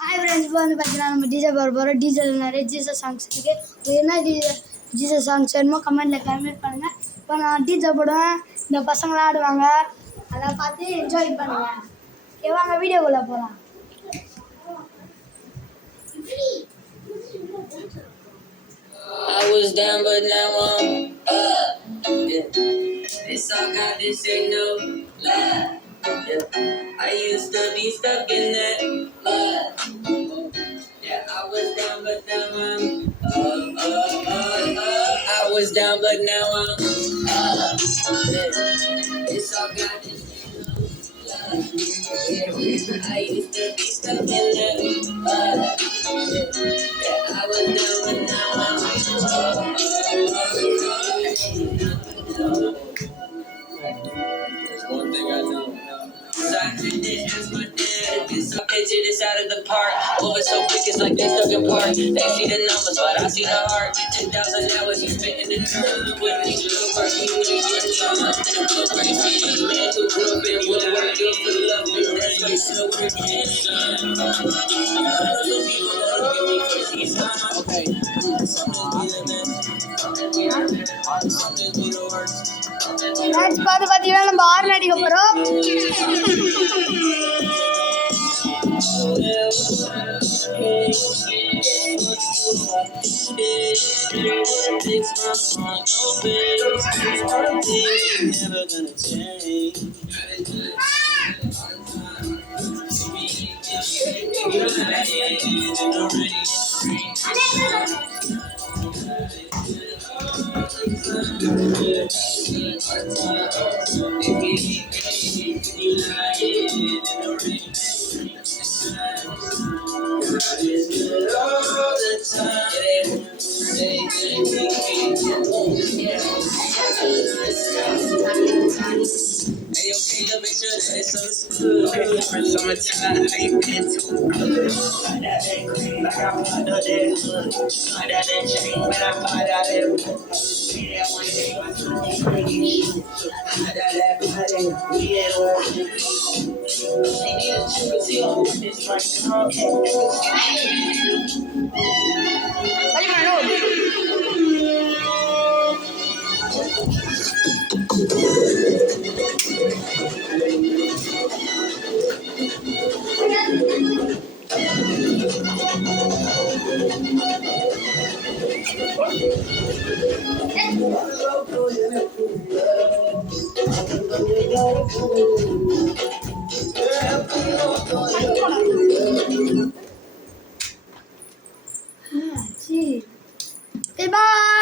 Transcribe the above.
Hi friends, இப்போ வந்து பார்த்தீங்கன்னா நம்ம டிஜே போகிறோம். டிஜேல நிறைய ஜீசஸ் சாங்ஸ் இருக்குது. என்ன ஜீசஸ் சாங்ஸ் வேணுமோ கமெண்ட்டில் கமெண்ட் பண்ணுங்கள். இப்போ நான் டிஜே போடுவேன், இந்த பசங்களாம் ஆடுவாங்க, அதை பார்த்து என்ஜாய் பண்ணுங்கள். ஓகே, வாங்க வீடியோக்குள்ளே போகலாம். I was down but now I'm up. Yeah. This all got this ain't no lie. Yeah. I used to be stuck in that mud. Yeah, I was down but now I'm up. I was down but now I'm up. Yeah. This all got this ain't no lie. Yeah. I used to be stuck in that mud. Yeah, I was down but now I'm up. There's one thing I know. I picture this out of the park. Moving so quick, it's like they stuck in park. They see the numbers, but I see the heart. 10,000 hours you spent in the turn. With me, little work, you know you're trauma. And I'm so crazy. Man who grew up in Woodward, you feel love me. That's why so wicked. Okay. Match பார்த்து பார்த்தீங்கன்னா நம்ம ஆறு அடிக்க போகிறோம். Summertime, how you been to? That cream, like I put up that hood. That chain, when I find out that see that one day, my son, that body, we ain't working. She need a sugar, see all this right now. Okay, bye.